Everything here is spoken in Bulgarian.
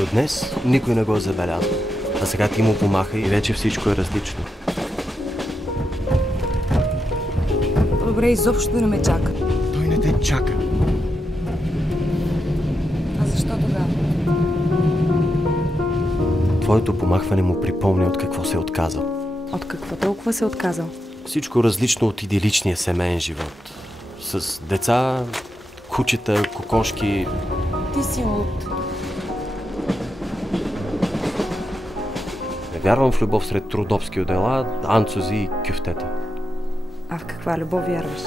До днес никой не го е забелязал. А сега ти му помаха и вече всичко е различно. Добре, изобщо да не ме чака. Той не те чака. А защо тогава? Твоето помахване му припомня от какво се е отказал. От какво толкова се е отказал? Всичко различно от идиличния семейен живот. С деца, кучета, кокошки. Ти си луд. Не вярвам в любов сред трудовски одела, анцузи и кюфтета. А в каква любов вярваш?